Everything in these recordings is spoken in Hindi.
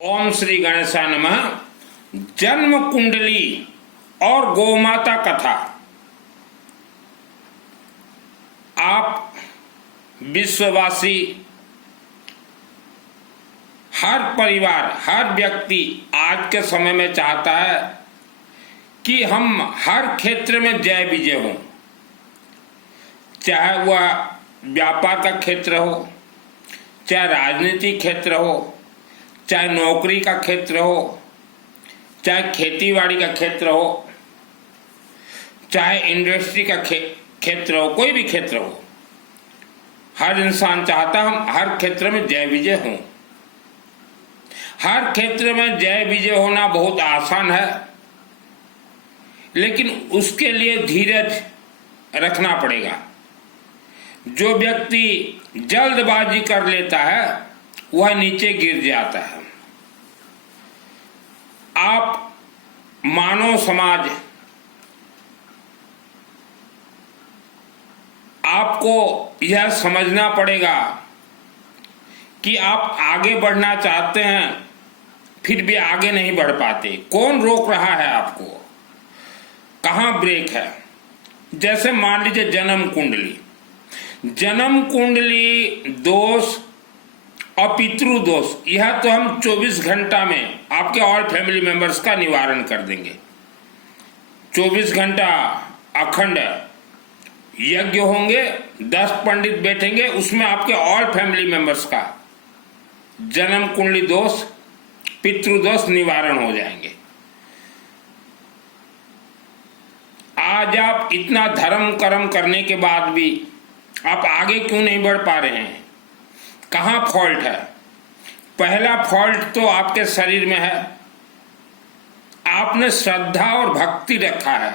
ओम श्री गणेशाय नमः। जन्म कुंडली और गौमाता कथा। आप विश्ववासी, हर परिवार, हर व्यक्ति आज के समय में चाहता है कि हम हर क्षेत्र में जय विजय हों, चाहे वह व्यापार का क्षेत्र हो, चाहे राजनीतिक क्षेत्र हो, चाहे नौकरी का क्षेत्र हो, चाहे खेतीबाड़ी का क्षेत्र हो, चाहे इंडस्ट्री का क्षेत्र हो, कोई भी क्षेत्र हो। हर इंसान चाहता हम हर क्षेत्र में जय विजय हों। हर क्षेत्र में जय विजय होना बहुत आसान है, लेकिन उसके लिए धीरज रखना पड़ेगा। जो व्यक्ति जल्दबाजी कर लेता है वह नीचे गिर जाता है। आप मानव समाज, आपको यह समझना पड़ेगा कि आप आगे बढ़ना चाहते हैं फिर भी आगे नहीं बढ़ पाते। कौन रोक रहा है आपको? कहां ब्रेक है? जैसे मान लीजिए जन्म कुंडली दोष और पितृ दोष, यह तो हम 24 घंटा में आपके ऑल फैमिली मेंबर्स का निवारण कर देंगे। 24 घंटा अखंड यज्ञ होंगे, 10 पंडित बैठेंगे, उसमें आपके ऑल फैमिली मेंबर्स का जन्म कुंडली दोष, पितृ दोष निवारण हो जाएंगे। आज आप इतना धर्म कर्म करने के बाद भी आप आगे क्यों नहीं बढ़ पा रहे हैं? कहां फॉल्ट है? पहला फॉल्ट तो आपके शरीर में है। आपने श्रद्धा और भक्ति रखा है,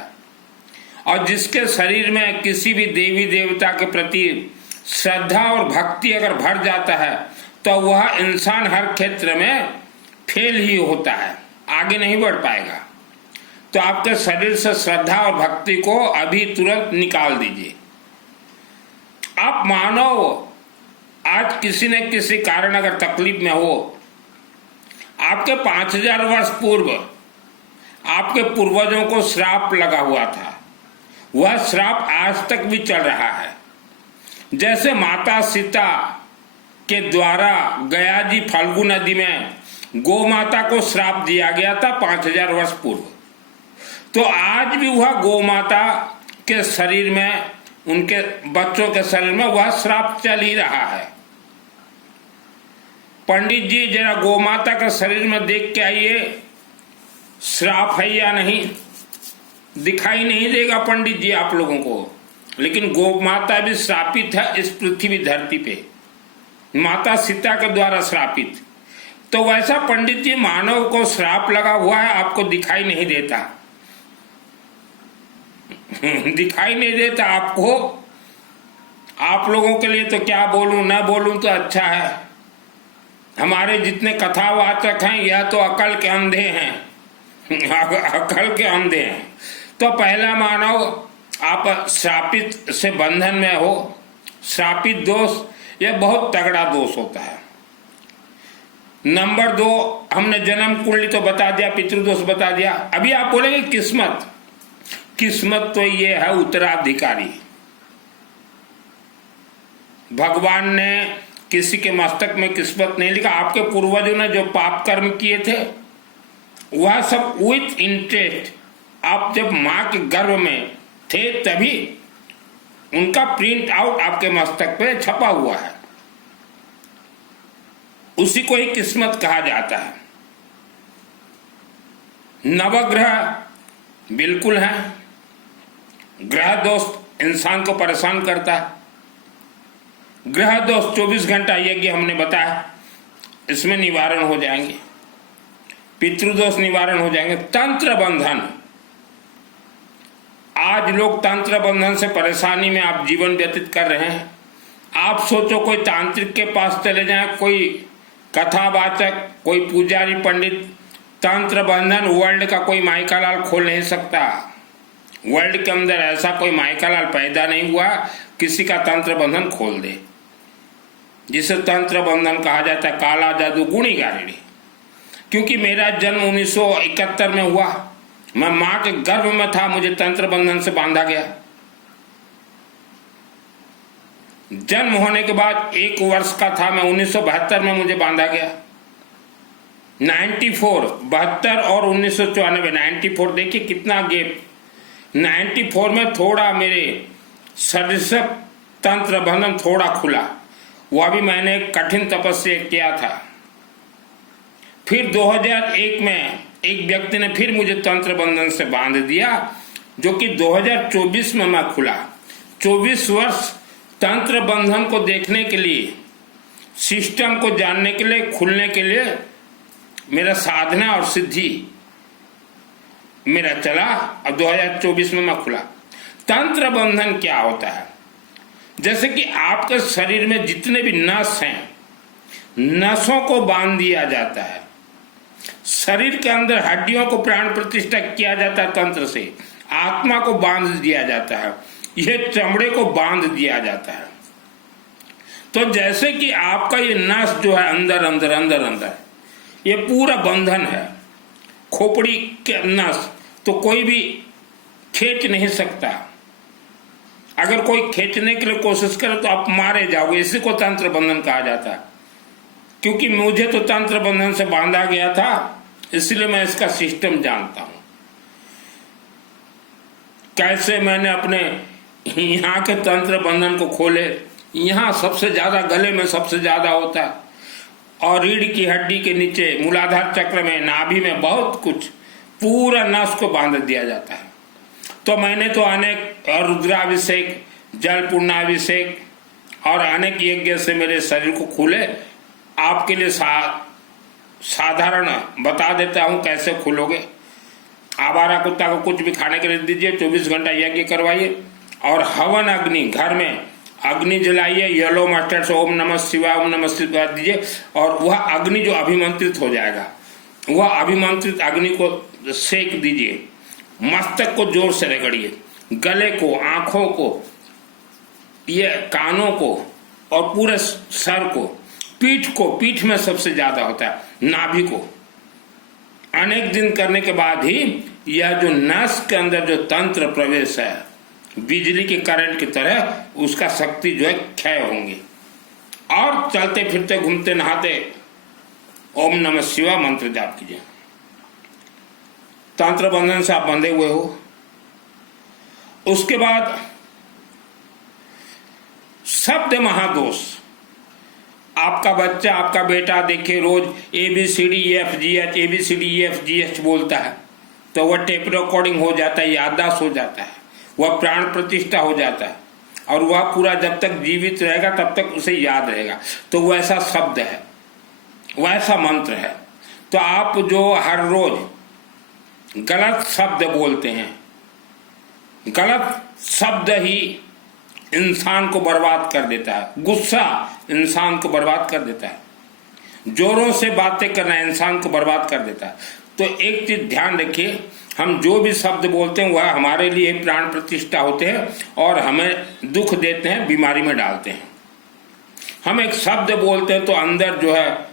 और जिसके शरीर में किसी भी देवी देवता के प्रति श्रद्धा और भक्ति अगर भर जाता है तो वह इंसान हर क्षेत्र में फेल ही होता है, आगे नहीं बढ़ पाएगा। तो आपके शरीर से श्रद्धा और भक्ति को अभी तुरंत निकाल दीजिए। आप मानव आज किसी न किसी कारण अगर तकलीफ में हो, आपके 5000 वर्ष पूर्व आपके पूर्वजों को श्राप लगा हुआ था, वह श्राप आज तक भी चल रहा है। जैसे माता सीता के द्वारा गया जी फाल्गु नदी में गौ माता को श्राप दिया गया था 5000 वर्ष पूर्व, तो आज भी वह गौ माता के शरीर में, उनके बच्चों के शरीर में वह श्राप चल ही रहा है। पंडित जी जरा गौ माता का शरीर में देख के आइए, श्राप है या नहीं। दिखाई नहीं देगा पंडित जी आप लोगों को, लेकिन गौ माता भी श्रापित है इस पृथ्वी धरती पे, माता सीता के द्वारा श्रापित। तो वैसा पंडित जी मानव को श्राप लगा हुआ है, आपको दिखाई नहीं देता। दिखाई नहीं देता आपको। आप लोगों के लिए तो क्या बोलूं, ना बोलूं तो अच्छा है। हमारे जितने कथावाचक हैं यह तो अकल के अंधे हैं, अकल के अंधे हैं। तो पहला मानव आप श्रापित से बंधन में हो। श्रापित दोष यह बहुत तगड़ा दोष होता है। नंबर 2, हमने जन्म कुंडली तो बता दिया, पितृदोष बता दिया। अभी आप बोलेंगे किस्मत। किस्मत तो ये है उत्तराधिकारी। भगवान ने किसी के मस्तक में किस्मत नहीं लिखा। आपके पूर्वजों ने जो पाप कर्म किए थे वह सब विथ इंटरेस्ट, आप जब मां के गर्भ में थे तभी उनका प्रिंट आउट आपके मस्तक पे छपा हुआ है। उसी को ही किस्मत कहा जाता है। नवग्रह बिल्कुल है। ग्रह दोष इंसान को परेशान करता है। ग्रह दोष 24 घंटा यज्ञ हमने बताया, इसमें निवारण हो जाएंगे। पितृदोष निवारण हो जाएंगे। तंत्र बंधन, आज लोग तंत्र बंधन से परेशानी में आप जीवन व्यतीत कर रहे हैं। आप सोचो कोई तांत्रिक के पास चले जाएं, कोई कथावाचक, कोई पुजारी पंडित, तंत्र बंधन वर्ल्ड का कोई माइकालाल खोल नहीं सकता। वर्ल्ड के अंदर ऐसा कोई माइकालाल पैदा नहीं हुआ किसी का तंत्र बंधन खोल दे। जिसे तंत्र बंधन कहा जाता है, काला जादू, गुणी गारिणी। क्योंकि मेरा जन्म 1971 में हुआ, मैं मां के गर्भ में था, मुझे तंत्र बंधन से बांधा गया। जन्म होने के बाद 1 वर्ष का था मैं, 1972 में मुझे बांधा गया। 94, 72 और 1994, 94 देखिए कितना गेप। 94 में थोड़ा मेरे शरीर से तंत्र बंधन थोड़ा खुला, वह भी मैंने कठिन तपस्या किया था। फिर 2001 में एक व्यक्ति ने फिर मुझे तंत्र बंधन से बांध दिया, जो कि 2024 में मैं खुला। 24 वर्ष तंत्र बंधन को देखने के लिए, सिस्टम को जानने के लिए, खुलने के लिए मेरा साधना और सिद्धि मेरा चला, और 2024 में मैं खुला। तंत्र बंधन क्या होता है? जैसे कि आपके शरीर में जितने भी नस हैं, नसों को बांध दिया जाता है। शरीर के अंदर हड्डियों को प्राण प्रतिष्ठा किया जाता है तंत्र से, आत्मा को बांध दिया जाता है, यह चमड़े को बांध दिया जाता है। तो जैसे कि आपका ये नस जो है अंदर अंदर अंदर अंदर, ये पूरा बंधन है, खोपड़ी के नस, तो कोई भी खींच नहीं सकता। अगर कोई खींचने के लिए कोशिश करे तो आप मारे जाओगे, इसी को तंत्र बंधन कहा जाता है। क्योंकि मुझे तो तंत्र बंधन से बांधा गया था, इसलिए मैं इसका सिस्टम जानता हूं। कैसे मैंने अपने यहाँ के तंत्र बंधन को खोले। यहाँ सबसे ज्यादा, गले में सबसे ज्यादा होता है, और रीढ़ की हड्डी के नीचे मूलाधार चक्र में, नाभि में बहुत कुछ, पूरा नस को बांध दिया जाता है। तो मैंने तो अनेक रुद्राभिषेक, जल पूर्णाभिषेक और अनेक यज्ञ से मेरे शरीर को खुले। आपके लिए साधारण बता देता हूं कैसे खुलोगे। आवारा कुत्ता को कुछ भी खाने के लिए दीजिए, 24 घंटा यज्ञ करवाइए, और हवन अग्नि, घर में अग्नि जलाइए, येलो मस्टर्ड से ओम नमः शिवाय, ओम नमः शिवाय दीजिए, और वह अग्नि जो अभिमंत्रित हो जाएगा, वह अभिमंत्रित अग्नि को सेक दीजिए। मस्तक को जोर से रगड़िए, गले को, आंखों को, ये कानों को, और पूरे सर को, पीठ को, पीठ में सबसे ज्यादा होता है, नाभि को। अनेक दिन करने के बाद ही यह जो नस के अंदर जो तंत्र प्रवेश है, बिजली के करंट की तरह, उसका शक्ति जो है क्षय होंगी। और चलते फिरते घूमते नहाते ओम नमः शिवाय मंत्र जाप कीजिए। तंत्र बंधन से आप बंधे हुए हो। उसके बाद शब्द महादोष। आपका बच्चा, आपका बेटा देखिए रोज ABCDEFGH ABCDEFGH बोलता है, तो वह टेप रिकॉर्डिंग हो जाता है, याददाश्त हो जाता है, वह प्राण प्रतिष्ठा हो जाता है, और वह पूरा जब तक जीवित रहेगा तब तक उसे याद रहेगा। तो वैसा शब्द है, वैसा मंत्र है। तो आप जो हर रोज गलत शब्द बोलते हैं, गलत शब्द ही इंसान को बर्बाद कर देता है। गुस्सा इंसान को बर्बाद कर देता है। जोरों से बातें करना इंसान को बर्बाद कर देता है। तो एक चीज ध्यान रखिए, हम जो भी शब्द बोलते हैं वह हमारे लिए प्राण प्रतिष्ठा होते हैं, और हमें दुख देते हैं, बीमारी में डालते हैं। हम एक शब्द बोलते हैं तो अंदर जो है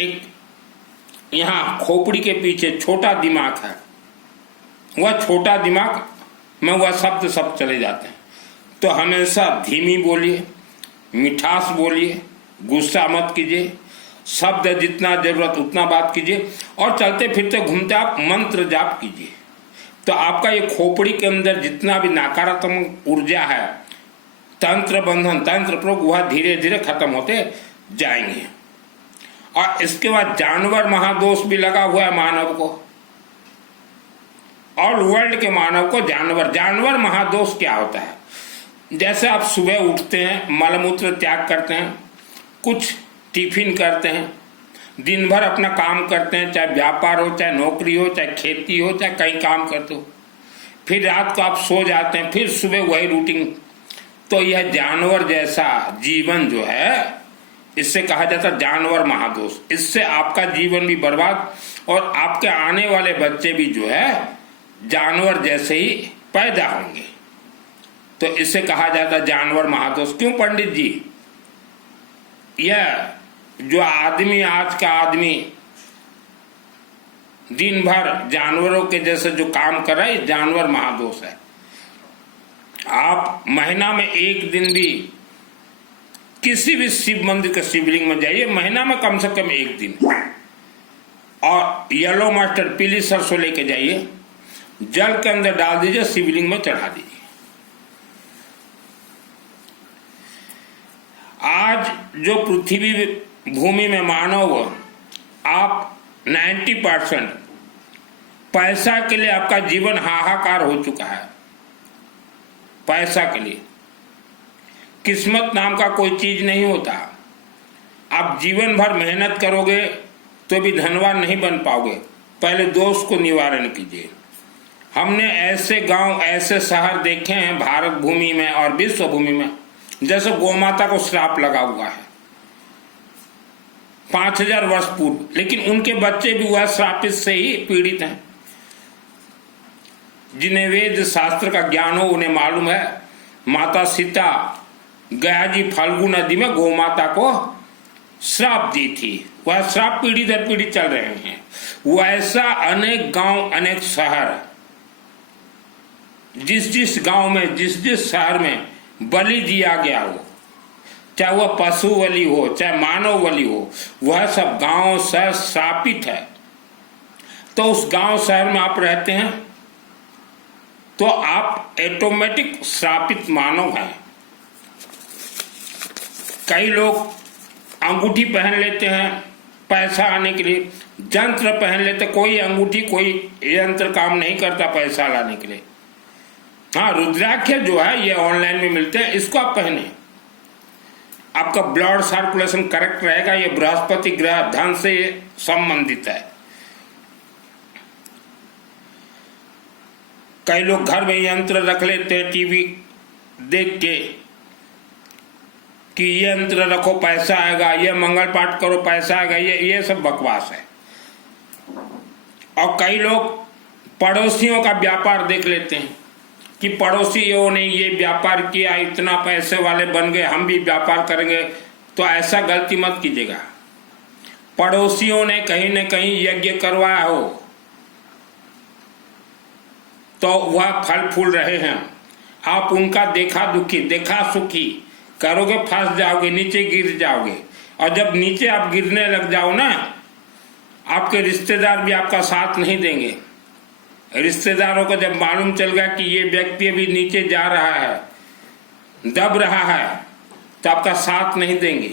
एक, यहाँ खोपड़ी के पीछे छोटा दिमाग है, वह छोटा दिमाग में वह शब्द सब चले जाते हैं। तो हमेशा धीमी बोलिए, मिठास बोलिए, गुस्सा मत कीजिए, शब्द जितना जरूरत उतना बात कीजिए, और चलते फिरते घूमते आप मंत्र जाप कीजिए। तो आपका ये खोपड़ी के अंदर जितना भी नकारात्मक ऊर्जा है, तंत्र बंधन, तंत्र प्रयोग, वह धीरे धीरे खत्म होते जाएंगे। और इसके बाद जानवर महादोष भी लगा हुआ है मानव को, और वर्ल्ड के मानव को जानवर महादोष क्या होता है? जैसे आप सुबह उठते हैं, मलमूत्र त्याग करते हैं, कुछ टिफिन करते हैं, दिन भर अपना काम करते हैं, चाहे व्यापार हो, चाहे नौकरी हो, चाहे खेती हो, चाहे कहीं काम करते हो, फिर रात को आप सो जाते हैं, फिर सुबह वही रूटीन। तो यह जानवर जैसा जीवन जो है, इससे कहा जाता है जानवर महादोष। इससे आपका जीवन भी बर्बाद, और आपके आने वाले बच्चे भी जो है जानवर जैसे ही पैदा होंगे। तो इसे कहा जाता है जानवर महादोष। क्यों पंडित जी? यह जो आदमी, आज का आदमी दिन भर जानवरों के जैसे जो काम कर रहा है, जानवर महादोष है। आप महीना में एक दिन भी किसी भी शिव मंदिर के शिवलिंग में जाइए, महीना में कम से कम एक दिन, और येलो मस्टर्ड पीली सरसों लेके जाइए, जल के अंदर डाल दीजिए, शिवलिंग में चढ़ा दीजिए। आज जो पृथ्वी भूमि में मानव, आप 90% पैसा के लिए आपका जीवन हाहाकार हो चुका है। पैसा के लिए किस्मत नाम का कोई चीज नहीं होता। आप जीवन भर मेहनत करोगे तो भी धनवान नहीं बन पाओगे। पहले दोष को निवारण कीजिए। हमने ऐसे गांव, ऐसे शहर देखे हैं भारत भूमि में और विश्व भूमि में, जैसे गौमाता को श्राप लगा हुआ है 5000 वर्ष पूर्व, लेकिन उनके बच्चे भी वह श्रापित से ही पीड़ित हैं। जिन्हें वेद शास्त्र का ज्ञान हो उन्हें मालूम है, माता सीता गया जी फाल्गु नदी में गौमाता को श्राप दी थी। वह श्राप पीढ़ी दर पीढ़ी चल रहे हैं। वैसा अनेक गांव, अनेक शहर, जिस जिस गांव में, जिस जिस शहर में बलि दिया गया हो, चाहे वह पशु बलि हो, चाहे मानव बलि हो, वह सब गांव शहर श्रापित है। तो उस गांव शहर में आप रहते हैं तो आप ऑटोमेटिक श्रापित मानव हैं। कई लोग अंगूठी पहन लेते हैं पैसा आने के लिए, यंत्र पहन लेते, कोई अंगूठी कोई यंत्र काम नहीं करता पैसा लाने के लिए। हाँ, रुद्राक्ष जो है ये ऑनलाइन में मिलते हैं, इसको आप पहने, आपका ब्लड सर्कुलेशन करेक्ट रहेगा। ये बृहस्पति ग्रह धन से संबंधित है। कई लोग घर में यंत्र रख लेते हैं टीवी देख के कि ये यंत्र रखो पैसा आएगा, ये मंगल पाठ करो पैसा आएगा। ये सब बकवास है। और कई लोग पड़ोसियों का व्यापार देख लेते हैं कि पड़ोसियों ने ये व्यापार किया, इतना पैसे वाले बन गए, हम भी व्यापार करेंगे। तो ऐसा गलती मत कीजिएगा। पड़ोसियों ने कहीं न कहीं यज्ञ करवाया हो तो वह फल फूल रहे हैं, आप उनका देखा दुखी देखा सुखी करोगे, फंस जाओगे, नीचे गिर जाओगे। और जब नीचे आप गिरने लग जाओ ना, आपके रिश्तेदार भी आपका साथ नहीं देंगे। रिश्तेदारों को जब मालूम चल गया कि ये व्यक्ति अभी नीचे जा रहा है, दब रहा है, तो आपका साथ नहीं देंगे।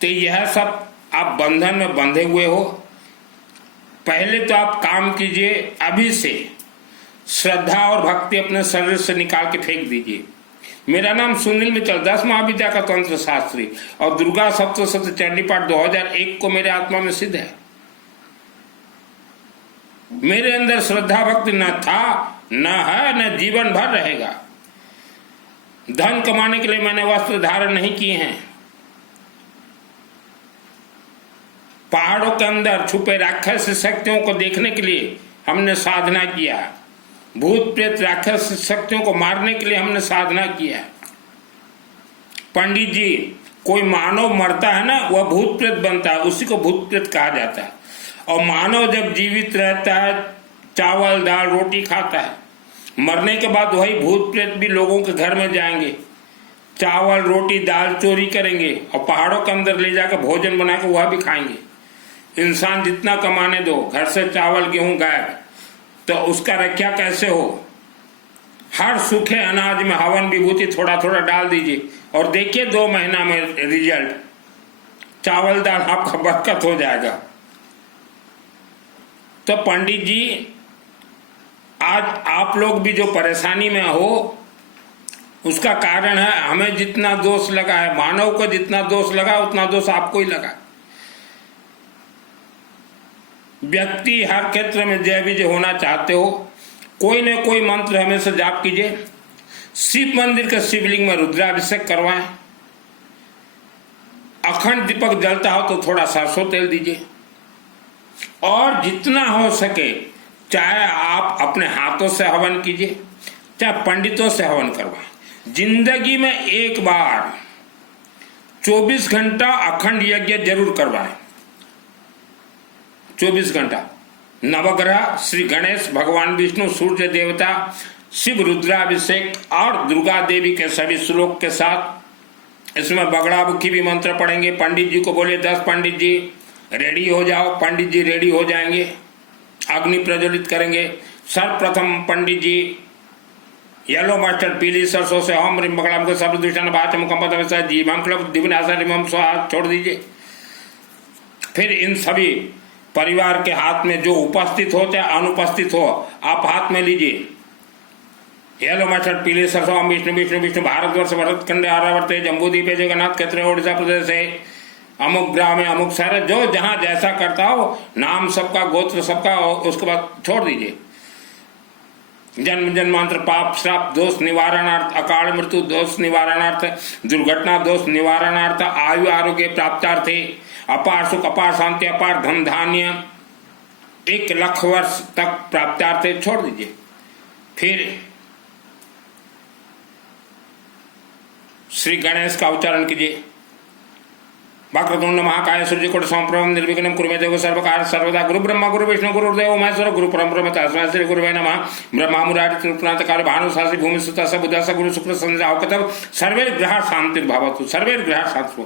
तो यह सब आप बंधन में बंधे हुए हो। पहले तो आप काम कीजिए, अभी से श्रद्धा और भक्ति अपने शरीर से निकाल के फेंक दीजिए। मेरा नाम सुनील मित्तल, 10 महाविद्या का तंत्र शास्त्री, और दुर्गा सप्तशती चंडी पाठ 2001 को मेरे आत्मा में सिद्ध है। मेरे अंदर श्रद्धा भक्ति न था, न है, न जीवन भर रहेगा। धन कमाने के लिए मैंने वस्त्र धारण नहीं किए हैं। पहाड़ों के अंदर छुपे राक्षस शक्तियों को देखने के लिए हमने साधना किया। भूत प्रेत राक्षस शक्तियों को मारने के लिए हमने साधना किया। पंडित जी, कोई मानव मरता है ना, वह भूत प्रेत बनता है, उसी को भूत प्रेत कहा जाता है। और मानव जब जीवित रहता है, चावल दाल रोटी खाता है, मरने के बाद वही भूत प्रेत भी लोगों के घर में जाएंगे, चावल रोटी दाल चोरी करेंगे और पहाड़ों के अंदर ले जाकर भोजन बना के वह भी खाएंगे। इंसान जितना कमाने दो, घर से चावल गेहूं गायब, तो उसका रक्षा कैसे हो। हर सूखे अनाज में हवन विभूति थोड़ा थोड़ा डाल दीजिए और देखिए 2 महीना में रिजल्ट, चावल दाल आपका बरकत हो जाएगा। तो पंडित जी, आज आप लोग भी जो परेशानी में हो उसका कारण है हमें जितना दोष लगा है, मानव को जितना दोष लगा उतना दोष आपको ही लगा। व्यक्ति हर क्षेत्र में जय विजय होना चाहते हो, कोई न कोई मंत्र हमेशा जाप कीजिए। शिव मंदिर के शिवलिंग में रुद्राभिषेक करवाएं। अखंड दीपक जलता हो तो थोड़ा सरसों तेल दीजिए। और जितना हो सके, चाहे आप अपने हाथों से हवन कीजिए, चाहे पंडितों से हवन करवाएं। जिंदगी में एक बार 24 घंटा अखंड यज्ञ जरूर करवाएं। 24 घंटा। नवग्रह श्री गणेश, भगवान विष्णु, सूर्य देवता, शिव रुद्राभिषेक और दुर्गा देवी के सभी श्लोक के साथ इसमें बगड़ामुखी भी मंत्र पढ़ेंगे। पंडित जी को बोले 10 पंडित जी रेडी हो जाओ। पंडित जी रेडी हो जाएंगे, अग्नि प्रज्वलित करेंगे। सर्वप्रथम पंडित जी येलो मस्टर्ड पीली सरसों से ओम ह्रीं बगड़ाम को शब्द दुष्टन बाचम कंपत जीवम क्लब दिव्यासा रिमम स्वाहा छोड़ दीजिए। फिर इन सभी परिवार के हाथ में जो उपस्थित हो चाहे अनुपस्थित हो, आप हाथ में लीजिए येलो मस्टर्ड पीले सरसों। ओम विष्णु विष्णु विष्णु भारतवर्ष भरत खंडे आर्यावर्ते जम्बूद्वीप जगन्नाथ क्षेत्र ओडिशा प्रदेश है, अमुक ग्राम है, अमुक शहर है, जो जहां जैसा करता हो, नाम सबका, गोत्र सबका, उसके बाद छोड़ दीजिए। जन्म जन्मांतर पाप श्राप दोष निवारणार्थ, अकाल मृत्यु दोष निवारणार्थ, दुर्घटना दोष निवारणार्थ, आयु आरोग्य प्राप्तार्थे, अपार सुख, अपार शांति, अपार धन धान्य, 1 लाख वर्ष तक प्राप्तार्थे छोड़ दीजिए। फिर श्री गणेश का उच्चारण कीजिए। वक्रतुंड महाकाय सूर्यकोटि समप्रभं निर्विघ्नं कुरु मे देव सर्वकार्य सर्वदा। गुरु ब्रह्मा गुरु विष्णु गुरुदेव महेश्वर गुरु परब्रह्म तस्मै श्री गुरुवे नमः। ब्रह्मा मुरारी त्रिपुरांतकारी भानु शासी भूमि सुता स बुद्धा स गुरु शुक्र संध्या अवकतव सर्वे ग्रह शांतिर्भवतु, सर्वे ग्रह शांति।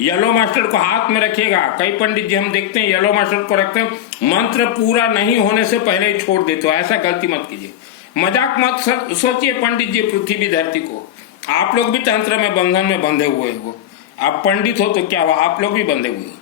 येलो मास्टर को हाथ में रखिएगा। कई पंडित जी हम देखते हैं येलो मास्टर को रखते हैं, मंत्र पूरा नहीं होने से पहले ही छोड़ देते हो। ऐसा गलती मत कीजिए, मजाक मत सोचिए। पंडित जी पृथ्वी धरती को, आप लोग भी तंत्र में बंधन में बंधे हुए हो। आप पंडित हो तो क्या हुआ, आप लोग भी बंधे हुए हो।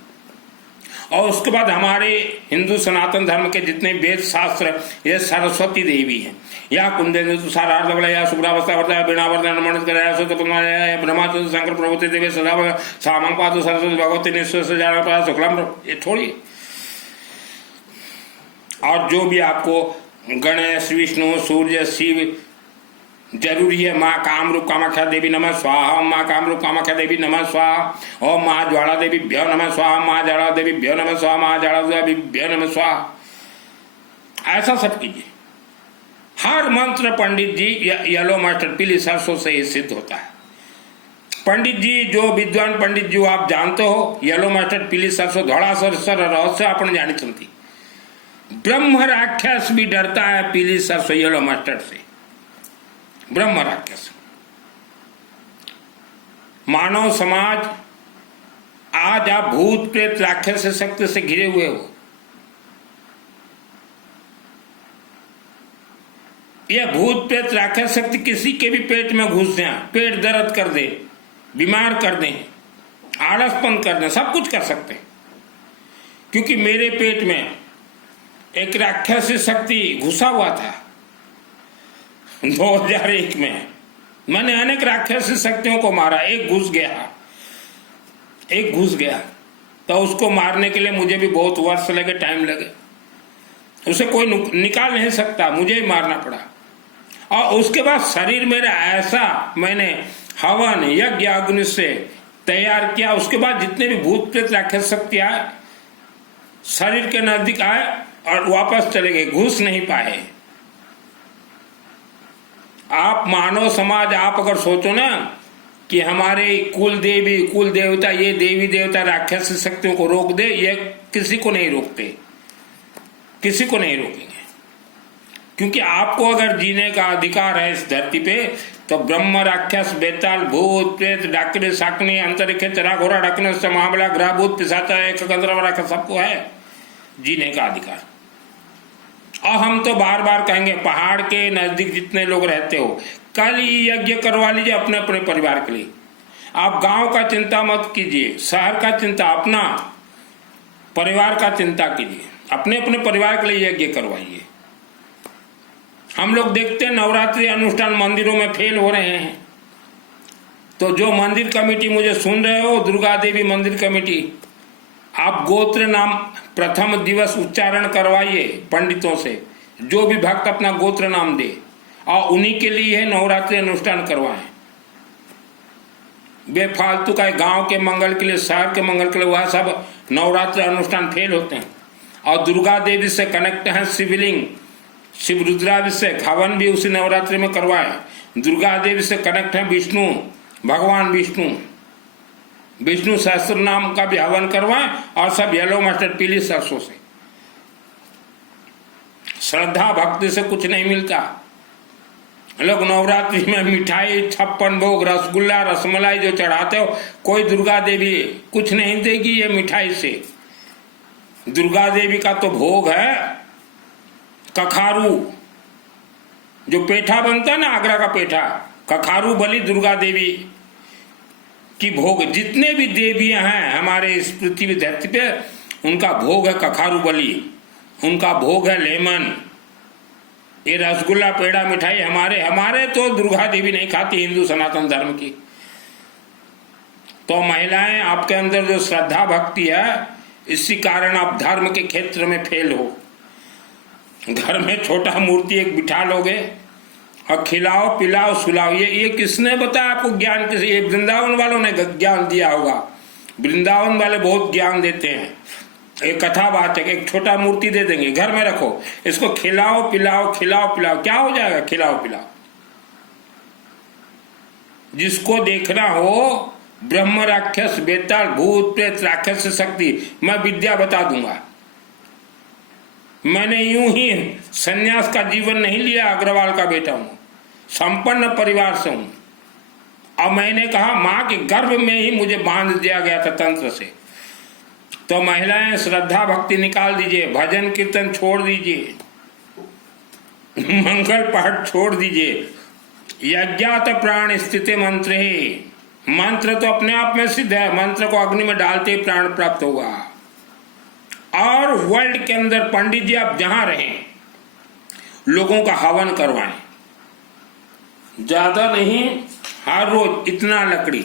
और उसके बाद हमारे हिंदू सनातन धर्म के जितने वेद शास्त्र, ये सरस्वती देवी है। या कुंदेंद्र तुषारार्धबल या शुभ्रावस्था वर्ता बीणावर्धन मणित कराया सुत कुमार ब्रह्माचंद्र शंकर प्रभुति देवी सदा सामं पादु सरस्वती भगवती निश्चय से जाना पड़ा शुक्लम, ये छोड़िए। और जो भी आपको गणेश, विष्णु, सूर्य, शिव जरूरी है। माँ कामरूप कामाख्या देवी नमः स्वाहा, माँ कामरूप कामाख्या देवी नमः स्वाहा, ओम माँ ज्वाला देवी भ्यो नमः स्वाहा, माँ ज्वाला देवी भ्यो नमः स्वाहा, माँ ज्वाला देवी भ्यो नमः स्वाहा। ऐसा सब कीजिए। हर मंत्र पंडित जी येलो मास्टर पीली सरसों से ही सिद्ध होता है। पंडित जी जो विद्वान पंडित जी आप जानते हो, येलो मास्टर पीली सरसों धोड़ा सरसर रहस्य अपन जानी चलती। ब्रह्म राक्षस भी डरता है पीली सरसों येलो मास्टर से, ब्रह्म राक्षस। मानव समाज आज आप भूत प्रेत राक्षस शक्ति से घिरे हुए हो। यह भूत प्रेत राक्षस शक्ति किसी के भी पेट में घुस जाए, पेट दर्द कर दे, बीमार कर दे, आलसपन कर दे, सब कुछ कर सकते। क्योंकि मेरे पेट में एक राक्षसी शक्ति घुसा हुआ था 2001 में। मैंने अनेक राक्षसी शक्तियों को मारा, एक घुस गया तो उसको मारने के लिए मुझे भी बहुत वर्ष लगे, टाइम लगे। उसे कोई निकाल नहीं सकता, मुझे ही मारना पड़ा। और उसके बाद शरीर मेरा ऐसा, मैंने हवन यज्ञ अग्नि से तैयार किया। उसके बाद जितने भी भूत प्रेत राक्षस शक्ति आए, शरीर के नजदीक आए और वापस चले गए, घुस नहीं पाए। आप मानव समाज, आप अगर सोचो ना कि हमारे कुल देवी कुल देवता, ये देवी देवता राक्षस शक्तियों को रोक दे, ये किसी को नहीं रोकते, किसी को नहीं रोकेंगे। क्योंकि आपको अगर जीने का अधिकार है इस धरती पे, तो ब्रह्म राक्षस बेताल भूत प्रेत डाकरे शाकनी अंतरिक्ष चरा घोड़ा डाकने से मामला ग्रह भूत पिशाचा एक राक्षस सबको है जीने का अधिकार। और हम तो बार बार कहेंगे, पहाड़ के नजदीक जितने लोग रहते हो, कल ही यज्ञ करवा लीजिए अपने अपने परिवार के लिए। आप गांव का चिंता मत कीजिए, शहर का चिंता, अपना परिवार का चिंता कीजिए। अपने अपने परिवार के लिए यज्ञ करवाइए। हम लोग देखते हैं नवरात्रि अनुष्ठान मंदिरों में फेल हो रहे हैं। तो जो मंदिर कमेटी मुझे सुन रहे हो, दुर्गा देवी मंदिर कमेटी, आप गोत्र नाम प्रथम दिवस उच्चारण करवाइए पंडितों से। जो भी भक्त अपना गोत्र नाम दे, और उन्हीं के लिए है नवरात्रि अनुष्ठान करवाएं। बेफालतू का गांव के मंगल के लिए, शहर के मंगल के लिए, वह सब नवरात्रि अनुष्ठान फेल होते हैं। और दुर्गा देवी से कनेक्ट है शिवलिंग, शिव रुद्राभिषेक हवन भी उसी नवरात्रि में करवाए। दुर्गा देवी से कनेक्ट है विष्णु, भगवान विष्णु सहस्त्र नाम का भी हवन करवाएं। और सब येलो मस्टर्ड पीली सरसों से श्रद्धा भक्ति से कुछ नहीं मिलता। लोग नवरात्रि में मिठाई, 56 भोग, रसगुल्ला, रसमलाई जो चढ़ाते हो, कोई दुर्गा देवी कुछ नहीं देगी ये मिठाई से। दुर्गा देवी का तो भोग है कखारू, जो पेठा बनता है ना, आगरा का पेठा, कखारू बलि दुर्गा देवी की भोग। जितने भी देवियां हैं हमारे इस पृथ्वी धरती पे, उनका भोग है कखारू बलि, उनका भोग है लेमन। ये रसगुल्ला, पेड़ा, मिठाई हमारे तो दुर्गा देवी नहीं खाती, हिंदू सनातन धर्म की। तो महिलाएं, आपके अंदर जो श्रद्धा भक्ति है, इसी कारण आप धर्म के क्षेत्र में फेल हो। घर में छोटा मूर्ति एक बिठा लोगे और खिलाओ पिलाओ सुलाओ, ये किसने बताया आपको ज्ञान? किसी, ये वृंदावन वालों ने ज्ञान दिया होगा। वृंदावन वाले बहुत ज्ञान देते हैं। एक कथा बात है कि एक छोटा मूर्ति दे देंगे, घर में रखो, इसको खिलाओ पिलाओ, खिलाओ पिलाओ, क्या हो जाएगा? खिलाओ पिलाओ। जिसको देखना हो, ब्रह्म राक्षस, बेताल, भूत प्रेत, राक्षस शक्ति, मैं विद्या बता दूंगा। मैंने यूं ही सन्यास का जीवन नहीं लिया, अग्रवाल का बेटा हूं, संपन्न परिवार से हूं। और मैंने कहा मां के गर्भ में ही मुझे बांध दिया गया था तंत्र से। तो महिलाएं, श्रद्धा भक्ति निकाल दीजिए, भजन कीर्तन छोड़ दीजिए, मंगल पाठ छोड़ दीजिए। यज्ञात प्राण स्थिति मंत्र है, मंत्र तो अपने आप में सिद्ध है, मंत्र को अग्नि में डालते ही प्राण प्राप्त होगा। और वर्ल्ड के अंदर पंडित जी आप जहां रहें, लोगों का हवन करवाएं, ज्यादा नहीं, हर रोज इतना लकड़ी,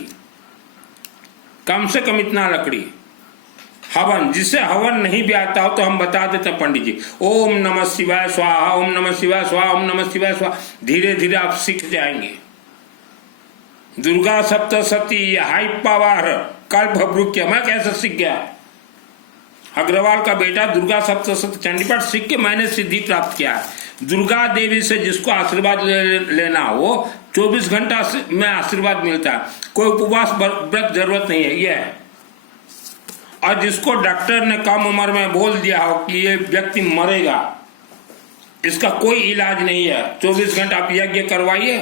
कम से कम इतना लकड़ी हवन। जिसे हवन नहीं भी आता हो तो हम बता देते हैं पंडित जी, ओम नमः शिवाय स्वाहा, ओम नमः शिवाय स्वाहा, ओम नमः शिवाय स्वाहा। धीरे धीरे आप सीख जाएंगे। दुर्गा सप्तशती, हाई पावर, कल्प वृक्ष, मैं कैसे सीख गया? अग्रवाल का बेटा दुर्गा सप्तशती चंडीपाठ सीख के मैंने सिद्धि प्राप्त किया है। दुर्गा देवी से जिसको आशीर्वाद लेना हो, 24 घंटा में आशीर्वाद मिलता है, कोई उपवास व्रत जरूरत नहीं है। यह है। और जिसको डॉक्टर ने कम उम्र में बोल दिया हो कि ये व्यक्ति मरेगा, इसका कोई इलाज नहीं है, 24 घंटा आप यज्ञ करवाइए।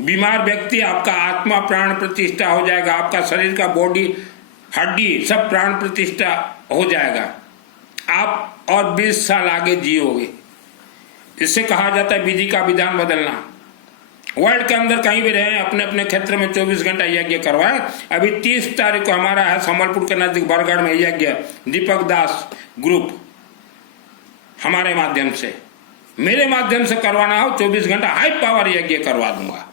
बीमार व्यक्ति, आपका आत्मा प्राण प्रतिष्ठा हो जाएगा, आपका शरीर का बॉडी, हड्डी सब प्राण प्रतिष्ठा हो जाएगा, आप और 20 साल आगे जियोगे। इससे कहा जाता है विधि का विधान बदलना। वर्ल्ड के अंदर कहीं भी रहे, अपने अपने क्षेत्र में 24 घंटा यज्ञ करवाए। अभी 30 तारीख को हमारा है संबलपुर के नजदीक बरगढ़ में यज्ञ, दीपक दास ग्रुप, हमारे माध्यम से, मेरे माध्यम से करवाना हो, 24 घंटा हाई पावर यज्ञ करवा दूंगा।